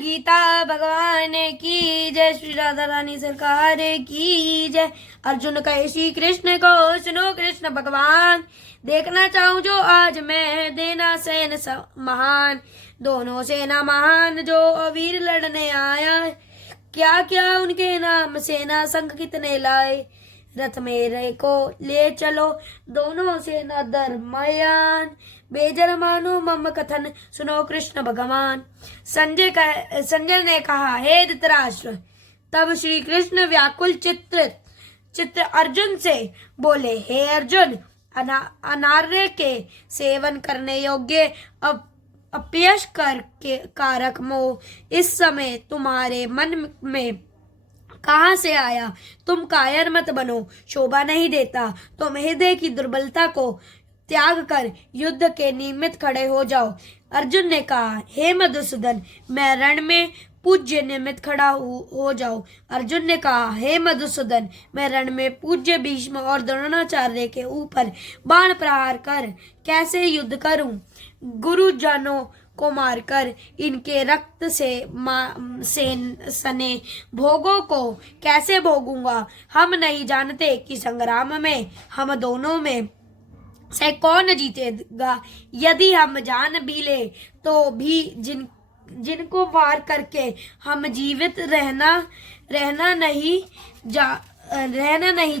गीता भगवान की जय, श्री राधा रानी सरकार की जय। अर्जुन कहे श्री कृष्ण को, सुनो कृष्ण भगवान, देखना चाहूं जो आज मैं देना सेन महान। दोनों सेना महान जो वीर लड़ने आया, क्या क्या उनके नाम सेना संग कितने लाए। रथ मेरे को ले चलो दोनों सेना धर्मयान, बेजर मानो मम कथन सुनो कृष्ण भगवान। संजय ने कहा, हे धृतराष्ट्र। तब श्री कृष्ण व्याकुल चित्र अर्जुन से बोले, हे अर्जुन, अनार्य के सेवन करने योग्य अपयश कारक मोह इस समय तुम्हारे मन में कहाँ से आया। तुम कायर मत बनो, शोभा नहीं देता। तुम हृदय की दुर्बलता को त्याग कर युद्ध के निमित्त खड़े हो जाओ। अर्जुन ने कहा, हे मधुसूदन, मैं रण में पूज्य निमित्त खड़ा हो जाऊं। अर्जुन ने कहा, हे मधुसूदन, मैं रण में पूज्य भीष्म और द्रोणाचार्य के ऊपर बाण प्रहार कर कैसे युद्ध करूं। गुरुजनों को मारकर इनके रक्त से सने भोगों को कैसे भोगूंगा। हम नहीं जानते कि संग्राम में हम दोनों में से कौन जीतेगा। यदि हम जान भी ले तो भी जिनको वार करके हम जीवित रहना नहीं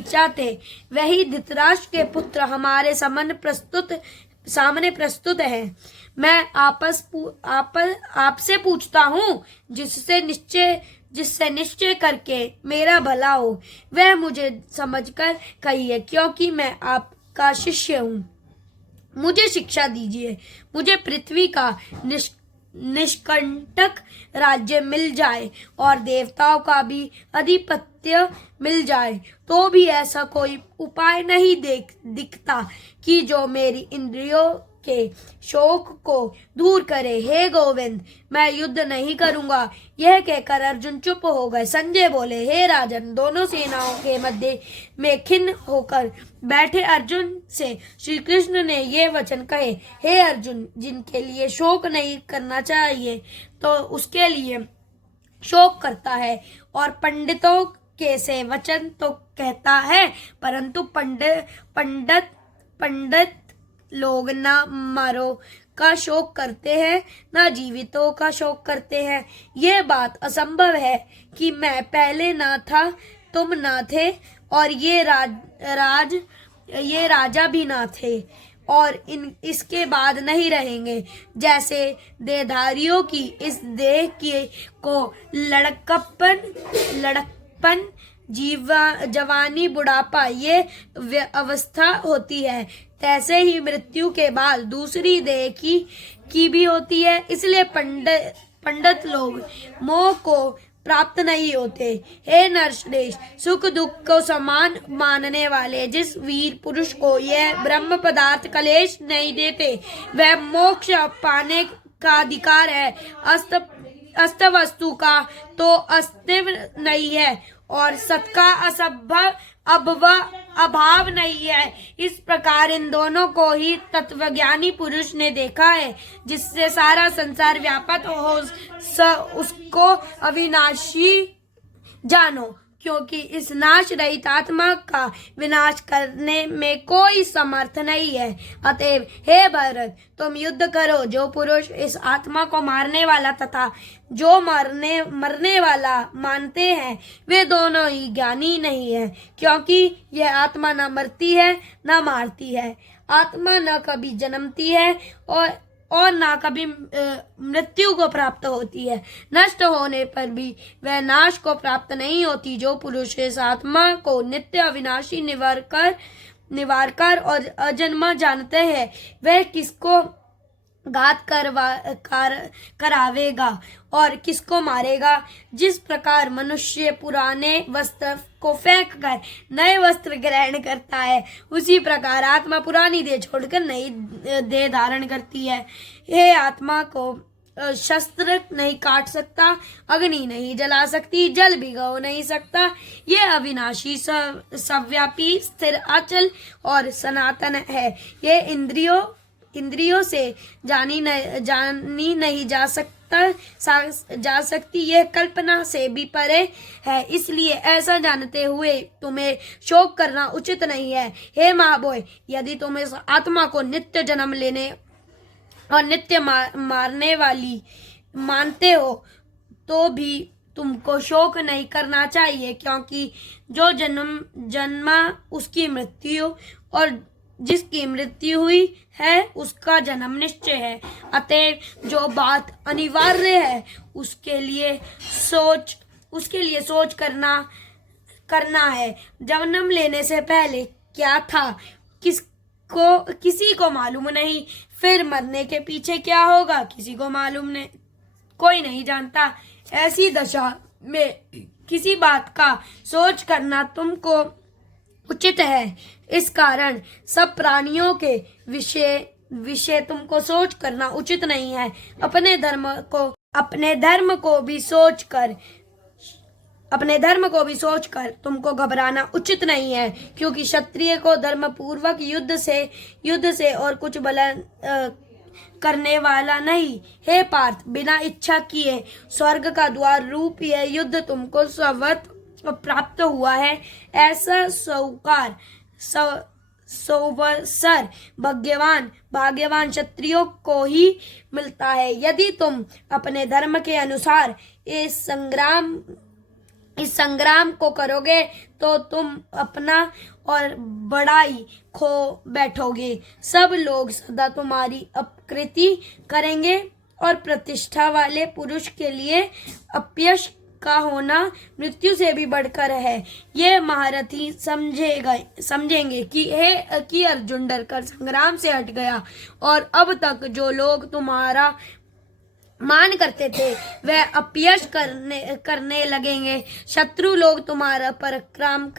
चाहते, वही धृतराष्ट्र के पुत्र हमारे सामने प्रस्तुत है। मैं आपसे पूछता हूँ, जिससे निश्चय करके मेरा भला हो, वह मुझे समझकर कहिए, क्योंकि मैं आपका शिष्य हूँ। मुझे शिक्षा दीजिए। मुझे पृथ्वी का निष्कंटक राज्य मिल जाए और देवताओं का भी आधिपत्य मिल जाए, तो भी ऐसा कोई उपाय नहीं दिखता कि जो मेरी इंद्रियों के शोक को दूर करे। हे गोविंद, मैं युद्ध नहीं करूंगा। यह कहकर अर्जुन चुप हो गए। संजय बोले, हे राजन, दोनों सेनाओं के मध्य में खिन्न होकर बैठे अर्जुन से श्री कृष्ण ने ये वचन कहे, हे अर्जुन, जिनके लिए शोक नहीं करना चाहिए तो उसके लिए शोक करता है, और पंडितों के से वचन तो कहता है, परंतु पंडित लोग न मरो का शोक करते हैं, न जीवितों का शोक करते हैं। ये बात असंभव है कि मैं पहले ना था, तुम ना थे, और ये राजा भी ना थे, और इसके बाद नहीं रहेंगे। जैसे देहधारियों की इस देह को लड़कपन जवानी बुढ़ापा ये अवस्था होती है, तैसे ही मृत्यु के बाद दूसरी देह की भी होती है। इसलिए पंडित लोग मोह को प्राप्त नहीं होते। हे नरश्रेष्ठ, सुख दुख को समान मानने वाले जिस वीर पुरुष को यह ब्रह्म पदार्थ क्लेश नहीं देते, वह मोक्ष पाने का अधिकार है। अस्त वस्तु का तो अस्तित्व नहीं है, और सत का अभाव नहीं है। इस प्रकार इन दोनों को ही तत्वज्ञानी पुरुष ने देखा है। जिससे सारा संसार व्यापक हो, उसको अविनाशी जानो, क्योंकि इस नाश रहित आत्मा का विनाश करने में कोई समर्थ नहीं है। अतएव हे भरत, तुम युद्ध करो। जो पुरुष इस आत्मा को मारने वाला तथा जो मरने वाला मानते हैं, वे दोनों ही ज्ञानी नहीं है, क्योंकि यह आत्मा न मरती है न मारती है। आत्मा न कभी जन्मती है और ना कभी मृत्यु को प्राप्त होती है। नष्ट होने पर भी वह नाश को प्राप्त नहीं होती। जो पुरुष इस आत्मा को नित्य अविनाशी निवार कर और अजन्मा जानते हैं, वह किसको घात करावेगा और किसको मारेगा। जिस प्रकार मनुष्य पुराने वस्त्र को फेंक कर नए वस्त्र ग्रहण करता है, उसी प्रकार आत्मा पुरानी देह छोड़कर नई देह धारण करती है। हे आत्मा को शस्त्र नहीं काट सकता, अग्नि नहीं जला सकती, जल भिगो नहीं सकता। ये अविनाशी सर्वव्यापी स्थिर अचल और सनातन है। ये इंद्रियों से जानी नहीं जा जा सकती, यह कल्पना से भी परे है। इसलिए ऐसा जानते हुए तुम्हें शोक करना उचित नहीं है। हे महाबोय, यदि तुम इस आत्मा को नित्य जन्म लेने और नित्य मारने वाली मानते हो तो भी तुमको शोक नहीं करना चाहिए, क्योंकि जो जन्मा उसकी मृत्यु, और जिसकी मृत्यु हुई है उसका जन्म निश्चय है। अतएव जो बात अनिवार्य है उसके लिए सोच करना है। जन्म लेने से पहले क्या था किसी को मालूम नहीं, फिर मरने के पीछे क्या होगा किसी को मालूम नहीं, कोई नहीं जानता। ऐसी दशा में किसी बात का सोच करना तुमको उचित है। इस कारण सब प्राणियों के विषय तुमको सोच करना उचित नहीं है। अपने धर्म को भी सोचकर तुमको घबराना उचित नहीं है, क्योंकि क्षत्रिय को धर्म पूर्वक युद्ध से और कुछ बलन करने वाला नहीं। हे पार्थ, बिना इच्छा किए स्वर्ग का द्वार रूप यह युद्ध तुमको स्वत प्राप्त हुआ है। ऐसा सौवसर भाग्यवान क्षत्रियों को ही मिलता है। यदि तुम अपने धर्म के अनुसार इस संग्राम को करोगे तो तुम अपना और बड़ाई खो बैठोगे। सब लोग सदा तुम्हारी अपकृति करेंगे और प्रतिष्ठा वाले पुरुष के लिए अपयश का होना मृत्यु से भी बढ़कर है। ये महारथी समझेंगे कि अर्जुन डरकर संग्राम से हट गया, और अब तक जो लोग तुम्हारा मान करते थे वह अपयश करने लगेंगे। शत्रु लोग तुम्हारा पराक्रम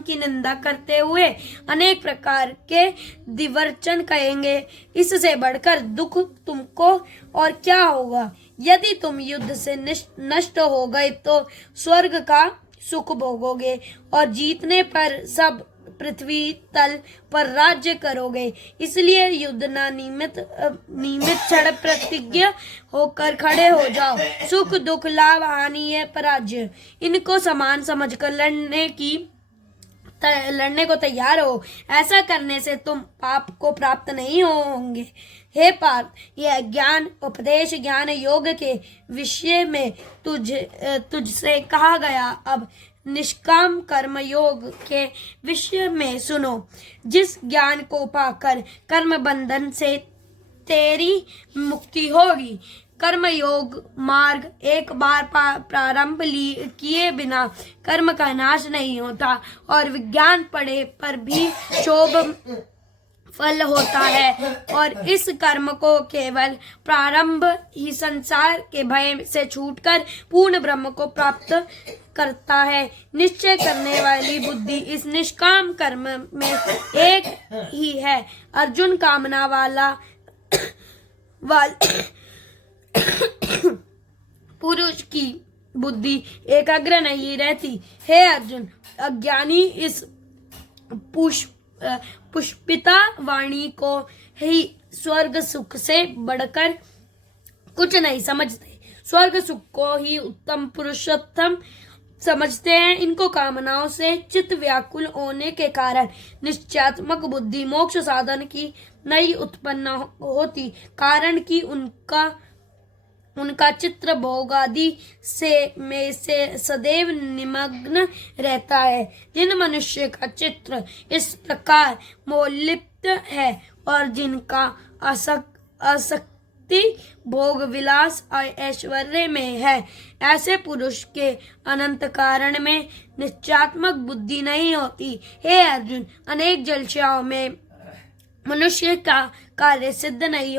की निंदा करते हुए अनेक प्रकार के दिवर्चन कहेंगे। इससे बढ़कर दुख तुमको और क्या होगा। यदि तुम युद्ध से नष्ट हो गए तो स्वर्ग का सुख भोगोगे और जीतने पर सब पृथ्वी तल पर राज्य करोगे। इसलिए युद्ध ना निमित्त क्षण प्रतिज्ञ होकर खड़े हो जाओ। सुख दुख लाभ हानि है पराजय, इनको समान समझकर लड़ने को तैयार हो। ऐसा करने से तुम पाप को प्राप्त नहीं होंगे। हे पार्थ, यह ज्ञान उपदेश ज्ञान योग के विषय में तुझसे कहा गया। अब निष्काम कर्म योग के विषय में सुनो। जिस ज्ञान को पाकर कर्म बंधन से तेरी मुक्ति होगी। कर्म योग मार्ग एक बार प्रारंभ किए बिना कर्म का नाश नहीं होता, और विज्ञान पढ़े पर भी शोभ फल होता है, और इस कर्म को केवल प्रारंभ ही संसार के भय से छूटकर पूर्ण ब्रह्म को प्राप्त करता है। निश्चय करने वाली बुद्धि इस निष्काम कर्म में एक ही है। अर्जुन, कामना वाला पुरुष की बुद्धि एकाग्र नहीं रहती। हे अर्जुन, अज्ञानी इस पुष्पिता वाणी को ही स्वर्ग सुख से बढ़कर कुछ नहीं समझते। स्वर्ग सुख को ही उत्तम पुरुषोत्तम समझते हैं। इनको कामनाओं से चित्त व्याकुल होने के कारण निश्चयात्मक बुद्धि मोक्ष साधन की नहीं उत्पन्न होती, कारण कि उनका चित्र भोगादि में से सदैव निमग्न रहता है। जिन मनुष्य का चित्र इस प्रकार मोलिप्त है और जिनका आसक्ति भोग विलास और ऐश्वर्य में है, ऐसे पुरुष के अनंत कारण में निश्चयात्मक बुद्धि नहीं होती। हे अर्जुन, अनेक जलशाओं में मनुष्य का कार्य सिद्ध नहीं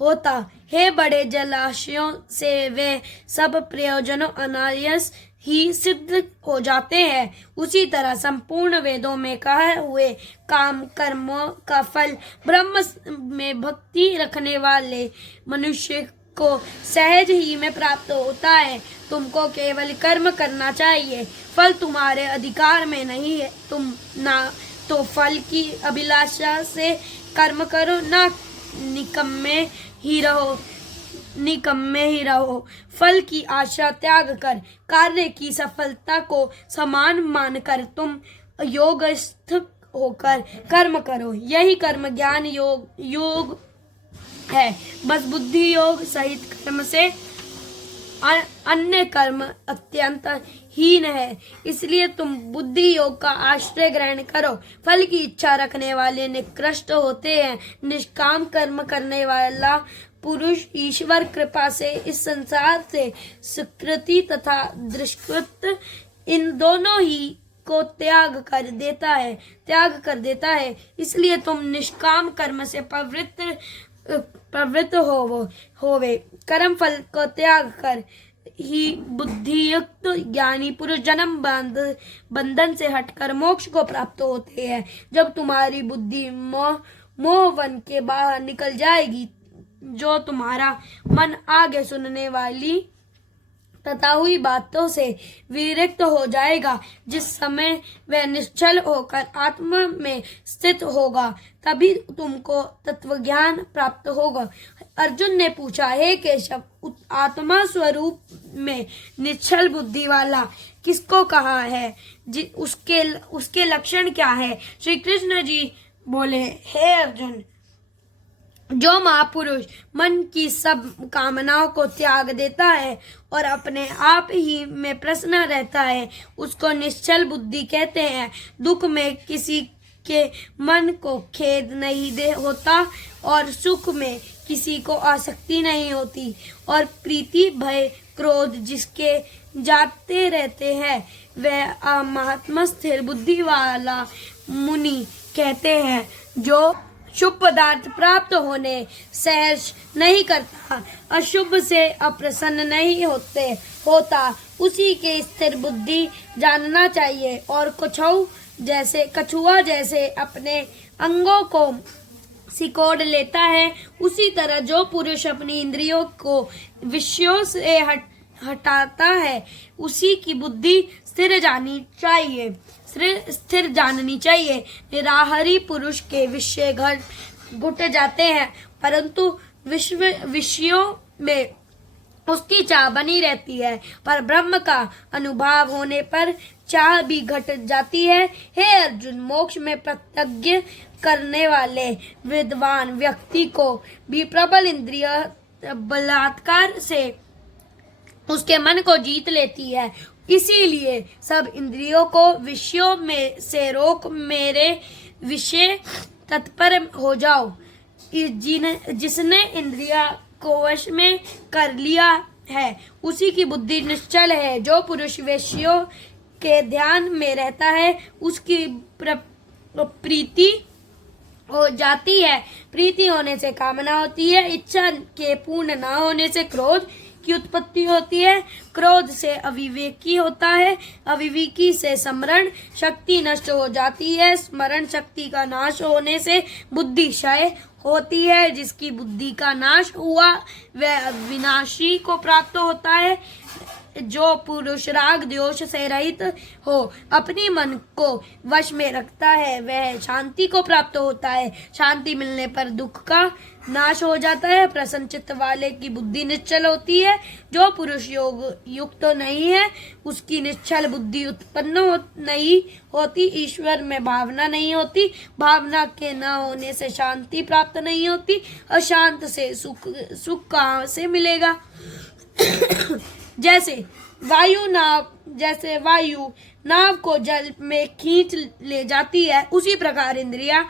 होता। हे बड़े जलाशयों से वे सब प्रयोजनों अनायास ही सिद्ध हो जाते हैं। उसी तरह संपूर्ण वेदों में कहे हुए काम कर्मों का फल ब्रह्म में भक्ति रखने वाले मनुष्य को सहज ही में प्राप्त होता है। तुमको केवल कर्म करना चाहिए, फल तुम्हारे अधिकार में नहीं है। तुम ना तो फल की अभिलाषा से कर्म करो, ना निकम्मे ही रहो। निकम्मे ही रहो। फल की आशा त्याग कर कार्य की सफलता को समान मानकर तुम योगस्थ होकर कर्म करो। यही कर्म ज्ञान योग है। बस बुद्धि योग सहित कर्म से अन्य कर्म अत्यंत हीन है। इसलिए तुम बुद्धि योग का आश्रय ग्रहण करो। फल की इच्छा रखने वाले निकृष्ट होते हैं। निष्काम कर्म करने वाला पुरुष ईश्वर कृपा से इस संसार से सुकृति तथा दुष्कृत इन दोनों ही को त्याग कर देता है। इसलिए तुम निष्काम कर्म से प्रवृत्त होवे। कर्म फल को त्याग कर ही बुद्धियुक्त ज्ञानी पुरुष जन्म बंधन से हटकर मोक्ष को प्राप्त होते हैं। जब तुम्हारी बुद्धि मोहवन के बाहर निकल जाएगी, जो तुम्हारा मन आगे सुनने वाली तथा हुई बातों से विरक्त हो जाएगा, जिस समय वह निश्चल होकर आत्मा में स्थित होगा, तभी तुमको तत्वज्ञान प्राप्त होगा। अर्जुन ने पूछा, हे केशव, आत्मा स्वरूप में निश्चल बुद्धि वाला किसको कहा है? उसके लक्षण क्या है? श्री कृष्ण जी बोले, हे अर्जुन, जो महापुरुष मन की सब कामनाओं को त्याग देता है और अपने आप ही में प्रसन्न रहता है, उसको निश्चल बुद्धि कहते हैं। दुख में किसी के मन को खेद नहीं होता और सुख में किसी को आसक्ति नहीं होती, और प्रीति भय क्रोध जिसके जाते रहते हैं, वह महात्मा स्थिर बुद्धि वाला मुनि कहते हैं। जो शुभ पदार्थ प्राप्त होने सहर्ष नहीं करता, अशुभ से अप्रसन्न नहीं होता, उसी के स्थिर बुद्धि जानना चाहिए। और कछुआ जैसे अपने अंगों को सिकोड़ लेता है, उसी तरह जो पुरुष अपनी इंद्रियों को विषयों से हटाता है, उसी की बुद्धि स्थिर जाननी चाहिए। निराहारी पुरुष के विषय घुट जाते हैं, परंतु विषयों में उसकी चाह बनी रहती है। पर ब्रह्म का अनुभव होने पर चाह भी घट जाती है। हे अर्जुन, मोक्ष में प्रतिज्ञ करने वाले विद्वान व्यक्ति को भी प्रबल इंद्रिय बलात्कार से उसके मन को जीत लेती है। इसीलिए सब इंद्रियों को विषयों में से रोक मेरे विषय तत्पर हो जाओ। जिसने इंद्रिया को वश में कर लिया है, उसी की बुद्धि निश्चल है। जो पुरुष विषयों के ध्यान में रहता है, उसकी प्रीति हो जाती है। प्रीति होने से कामना होती है। इच्छा के पूर्ण न होने से क्रोध की उत्पत्ति होती है। क्रोध से अविवेकी होता है। अविवेकी से स्मरण शक्ति नष्ट हो जाती है। स्मरण शक्ति का नाश होने से बुद्धि क्षय होती है। जिसकी बुद्धि का नाश हुआ, वह विनाशी को प्राप्त होता है। जो पुरुष राग द्वेष से रहित हो, अपनी मन को वश में रखता है, वह शांति को प्राप्त होता है। शांति मिलने पर दुख का नाश हो जाता है। प्रसन्न चित्त वाले की बुद्धि निश्चल होती है। जो पुरुष योग युक्त नहीं है, उसकी निश्चल बुद्धि उत्पन्न नहीं होती। ईश्वर में भावना नहीं होती। भावना के न होने से शांति प्राप्त नहीं होती। अशांत से सुख कहाँ से मिलेगा? जैसे वायु नाव को जल में खींच ले जाती है, उसी प्रकार इंद्रियां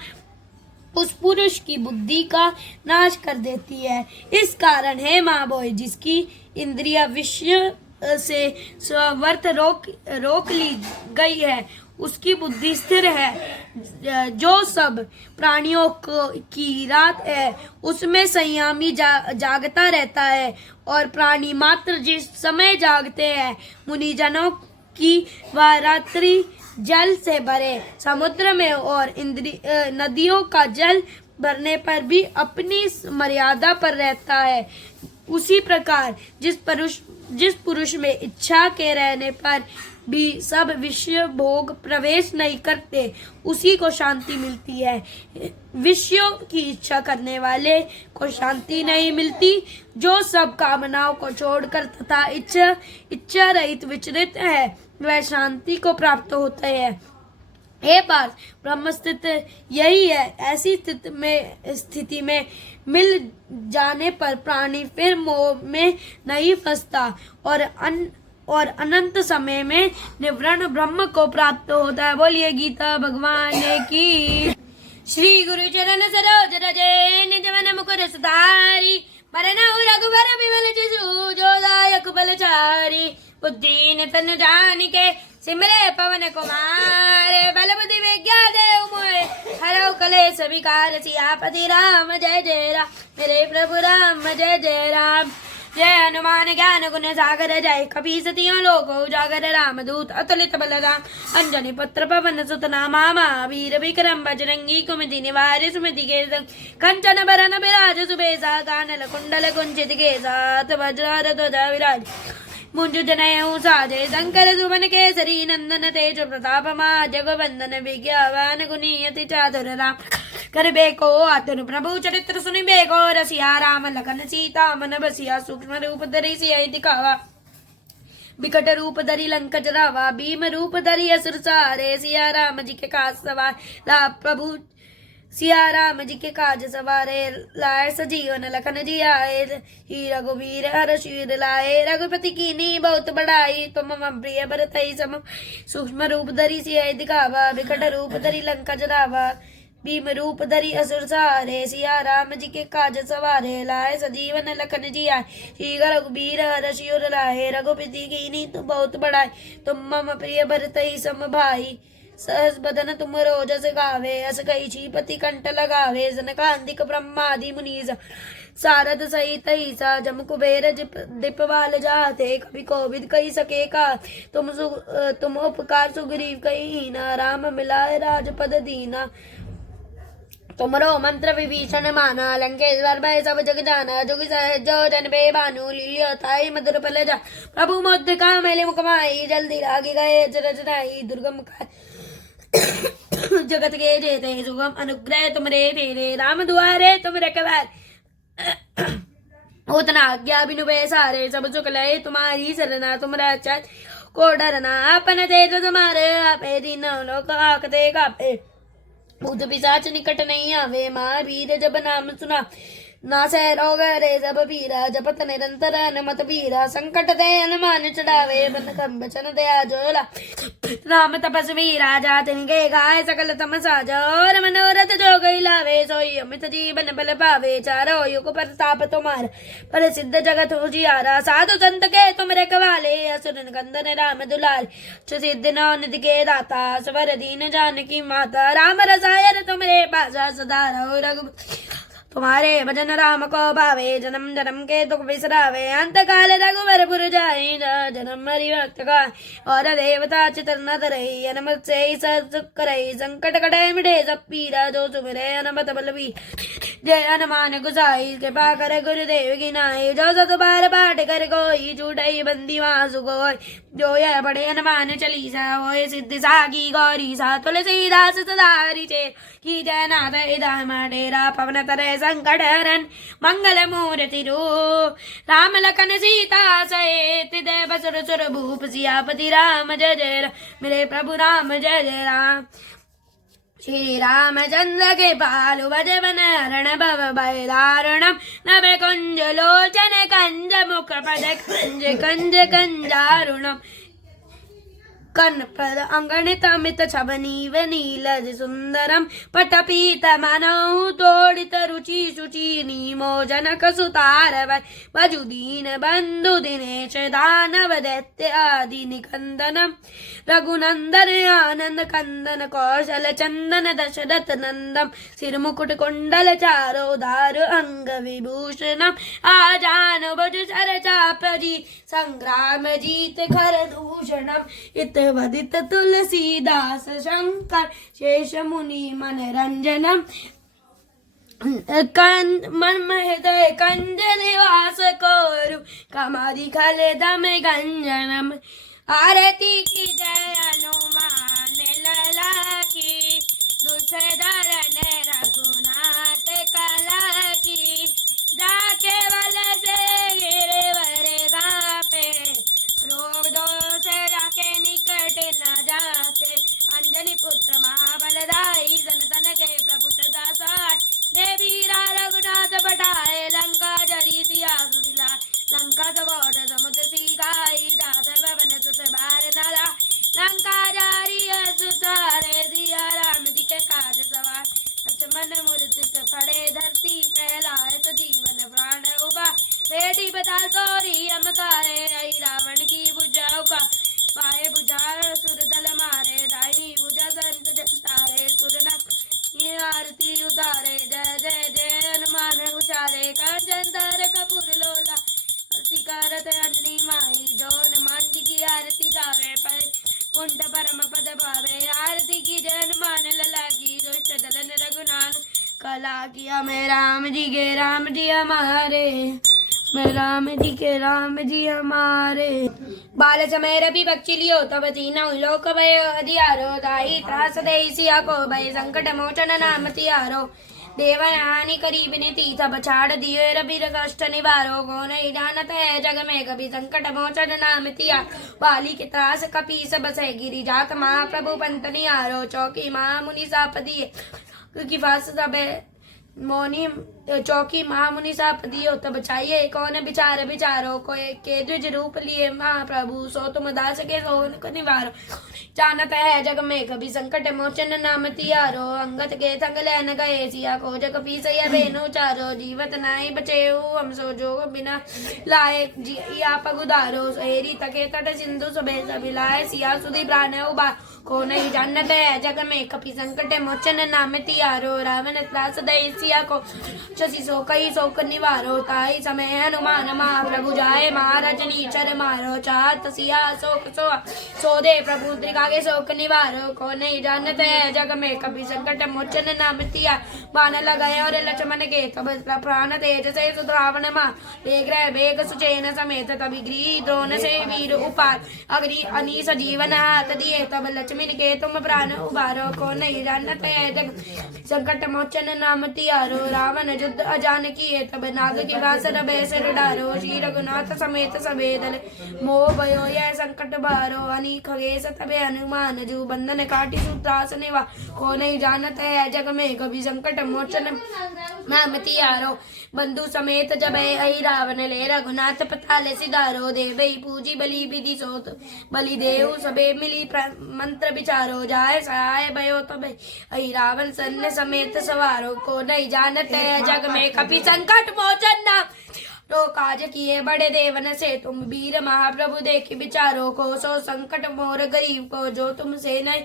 उस पुरुष की बुद्धि का नाश कर देती है। इस कारण है महाबोय, जिसकी इंद्रिया विषय से स्ववर्त रोक ली गई है, उसकी बुद्धि स्थिर है। जो सब प्राणियों की रात है, उसमें संयमी जागता रहता है, और प्राणी मात्र जिस समय जागते हैं, मुनिजनों की वह रात्रि जल से भरे समुद्र में और नदियों का जल भरने पर भी अपनी मर्यादा पर रहता है। उसी प्रकार जिस पुरुष में इच्छा के रहने पर भी सब विषय भोग प्रवेश नहीं करते, उसी को शांति मिलती है। विषयों की इच्छा करने वाले को शांति नहीं मिलती। जो सब कामनाओं को छोड़कर तथा इच्छा रहित विचलित है, वह शांति को प्राप्त होते हैं। हे पार्थ, ब्रह्म स्थिति यही है। ऐसी स्थिति में मिल जाने पर प्राणी फिर मोह में नहीं फंसता और अनंत समय में निवृण ब्रह्म को प्राप्त होता है। बोलिए गीता भगवान की। श्री गुरु चरण सरोज रजे निज मन मुकुर सुधारी, बरनउँ रघुबर बिमल जसु जो दायक बलचारी। बुद्धिहीन तनु जानिके सिमरे पवन कुमार, बल बुद्धि विद्या देव मोहे हरऊ कलेश विकार। सियापति राम जय जय राम, मेरे प्रभु राम जय जय राम। जय हनुमान ज्ञान गुण सागर, जय कपीस तियों लोक उजागर। राम दूत अतुलित बलधाम, अंजनी पुत्र पवन सुत नामा। वीर विक्रम बजरंगी कुमति निवार सुमति के संग। कंचन बरन बिराज सुबेसा, कानन कुंडल कुंचित केसा। वज्र ध्वजा विराज मुंजु जनयउ साजे, शंकर सुमन केसरी नंदन। तेज प्रताप मा जगवंदन, विज्ञावान गुणियति चातुर। राम करबे को आतुर, प्रभु चरित्र सुनिबे को रसिया। राम लखन सीता मन बसिया, सूक्ष्म रूप धरि सियहि दिखावा। विकट रूप धरि लंक जरावा, भीम रूप धरि असुर सारे। सिया राम जी के काज सवार, प्रभु सिया राम जी के काज सवारे। लाए सजीवन लखन जी आए, ही रघुवीर हर शीर लाए। रघुपति कीन्ही बहुत बड़ाई, तुम मम प्रिय भरतहि सम। सूक्ष्म रूप धरि सियहि दिखावा, विकट रूप धरि लंका जरावा। भीम रूप धरि असुर सहारे, सिया राम जी के काज सवारे। लाए सजीवन लखन जी आए, ही रघुवीर हर शीर लाए। रघुपति कीन्ही बहुत बड़ाई, तुम मम प्रिय भरतहि सम भाई। सहस बदन तुम रोजस गावे, अस कई श्रीपति कंठ लगावे। सनकादिक ब्रह्मादि मुनीसा, सारद सहित ईसा। जम कुबेर दिपवाल जाते, कभी कोविद कही सके का। तुम उपकार सुग्रीव कही हीना, राम मिलाए राजपद दीना। तुमरो मंत्र विभीषण माना, लंकेश्वर भय सब जग जाना। जुग सहज जन बे भानु, लील्यो ताई मधुर पल जा। प्रभु मोदिका मेले मुकमाई, जल्दी लागी गए अचरज नाई। दुर्गम जगत के जेते, सुगम अनुग्रह तुमरे तेरे। राम दुआरे तुम रखवार, उतना आज्ञा बिनु सारे। सब सुख लय तुम्हारी सरना, तुम रक्षा को डरना। आपन तेज तुम्हारे, आपे दीनों लोक आकते कापे। भूत पिशाच निकट नहीं आवे, महावीर जब नाम सुना। ना सह रोग रे सब पीरा, जपत निरंतर हनुमत बीरा। संकट ते हनुमान छुड़ावे, बन खम बचन दया जोला। राम तपस्वी राजा, तिनके गाय सकल तम साजा। और मनोरथ जो गई लावे, सोई अमित जीवन बल पावे। चारों युग प्रताप तुम्हारा, प्रसिद्ध जगत उजियारा। साधु संत के तुम रखवाले, असुर कंदन राम दुलारे। सिद्धि नौ निधि के दाता, स्वर दीन जानकी माता। राम रसायन तुमरे पासा, सदा रहो रघुपति तुम्हारे। भजन राम को भावे, जन्म जन्म के दुख बिसरावे। अंत काल रघुवर पुर जाई, जन्म मरि भक्त का। और देवता चितर न धरई, हनुमत से ही सुख करई। संकट कटे मिटे सब पीरा, जो सुमिरे हनुमत बलबी। जय हनुमान गुसाई, कृपा कर गुरुदेव की नाई। जो सत बार पाठ कर कोई, छूटई बंदी वासु कोई। जो यह पढ़े हनुमान चालीसा, होए सिद्धि साकी गौरी सा। तुलसीदास सदा हरिचे, की जय नाथ हृदय डेरा। पवन तरे संकट हरन, मंगल मूर्ति रूप। राम लखन सीता सहित, देव सुर सुर भूप। सियापति राम जय जय राम, मेरे प्रभु राम जय जय राम। श्री रामचंद्र के पालु भजवन हरण भव भय दारुणम। नभ कुंज लोचन कंज मुख पद कंज कंज कंजारुणम। कन पर अंगणित अमित छवनीव नीलज सुंदरम। पटपीत मनहु तोड़ित रुचि शुचि, नीमो जनक सुतार भजु दीन बंधु दिनेश। दानव दैत्य आदि निकंदनम। रघुनंदन आनंद कंदन, कौशल चंदन दशरथ नंदम। सिर मुकुट कुंडल चारो धार, अंग विभूषणम। आजान भुज सर चाप जी, संग्राम जीत खर दूषणम। इत वदित तुलसीदास शंकर, शेष मुनि मनरंजनम। मन हृदय कंज निवास कोरु, कमादि खल दम गंजनम। आरती की जय हनुमान लला की, दुष्धर्म रघुनाथ कला की, जाके बल से गिरवर गापे, रोग दोष जाके निकट न जाते, अंजनी पुत्र महाबलदाई, धन धन के प्रभु सदा सहाय, देवीरा रघुनाथ पठाए, लंका जरी सिया सुदिला, लंका सकोट समुद्र सिगाई, जात पवन सुत बार नला, लंका जारी सुतारे, सिया राम जी के काज सवार, लक्ष्मण मूर्ति पड़े धरती, फैलाए सजीवन प्राण उबा, बेटी बता तोरी अमकारे, आई रावण की भुजा उका, पाए बुझा सुर दल मारे, दाई बुझा संत जन तारे, सुरना आरती उतारे, जय जय जय हनुमान उचारे, कंचन धर कपूर लोला, आरती करत अंजनी माई, जो हनुमान जी की आरती गावे, पर कुंठ परम पद पावे, आरती की जय हनुमान लला की, दुष्ट दलन रघुनाथ कला किया, मैं राम जी हमारे, मैं राम जी हमारे। बाल समय रवि बक्षी लियो तब तीनों लोक भय अधियारो, दाई त्रास दे सिया को भय, संकट मोचन नाम तिहारो, देवन हानि करीब नीति सब छाड़ दिए, रवि कष्ट निवारो, को नहीं जानत है जग में कभी, संकट मोचन नाम तिया, वाली के त्रास कपी सब सह, गिरी जात महाप्रभु पंत निहारो, चौकी महामुनि साप दिए, क्योंकि फास सब मोनी चौकी महामुनि साप दियो तब चाहिए, कौन विचार विचारो, कोई के द्विज रूप लिए महाप्रभु, सो तुम दास के सो निवारो, जानत है जग में कभी, संकट मोचन नाम तिहारो, अंगत के संग लैन गए, सिया को जग पीस बेनु चारो, जीवत नाई बचे हम सो जो बिना लाए, या पगुदारो, हेरी तके तट सिंधु सुबे सबिलाए, सिया सुधी प्राण उबा, को नहीं जानत है जग में कभी, संकट मोचन नाम तिहारो, रावण त्रास दई सिया को, शशि सो कई शोक निवारो, ताई समय हनुमान महाप्रभु जाए, महाराज नीचर मारो, चाहत सिया शोक सो दे प्रभु त्रिकागे शोक निवारो, को नहीं जानते है जग में कभी, संकट मोचन नाम तिया, बाण लगाए और लक्ष्मण के तब प्राण तेज से सुरावण मां, वेग वेग सुचेन समेत, तभी गृह द्रोण से वीर उपार, अग्नि अनीस जीवन हाथ दिए, तब लक्ष्मण के तुम प्राण उबारो, को नहीं जानते है जग, संकट मोचन नाम तिहारो, रावण युद्ध अजान किए, तब नाग की वासर बेसर डारो, श्री रघुनाथ समेत सबे दल, मोह भयो यह संकट बारो, अनी खगेश तबे हनुमान जो, बंधन काटी सूत्रास निवा, को नहीं जानत है जग में कभी, संकट मोचन नाम तिहारो, बंधु समेत जब आई रावण ले, रघुनाथ पताले सिधारो, देवई पूजी बलि विधि सोत, बलि देव सबे मिली मंत्र विचारो, जाय सहाय भयो तबे आई रावण सन्य समेत सवारो, को नहीं जानत है जग में कभी, संकट मोचन नाम तो काज किए बड़े देवन से, तुम वीर महाप्रभु देख विचारो, को सो संकट मोर गरीब को, जो तुमसे नहीं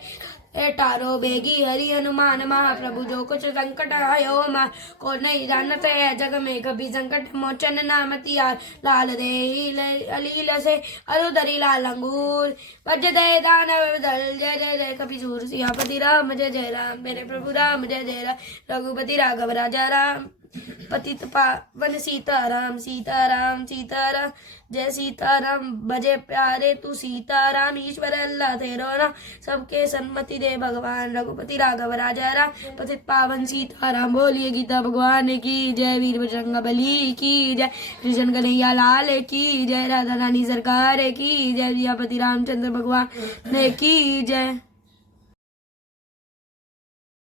एटारो, बेगी हरि हनुमान महाप्रभु, जो कुछ संकट आयो मां, को नहीं जानत है जग में कभी, संकट मोचन नाम तिहार, लाल दे अलील से अरुधरी लाल अंगूर, वज्र दे दानव दल, जय जय जय कपि सूर, सियापति राम जय जय राम, मेरे प्रभु राम जय जय राम, रघुपति राघव राजा राम, पतित पावन सीताराम, सीताराम सीताराम जय सीताराम, बजे प्यारे तू सीताराम, ईश्वर अल्लाह तेरो राम, सबके सन्मति दे भगवान, रघुपति राघव राजा राम, पतित पावन सीताराम, बोलिए गीता भगवान की जय, वीर बजरंगबली की जय, कृष्ण कन्हैया लाल की जय, राधा रानी सरकार की जय, सियापति रामचंद्र भगवान की जय।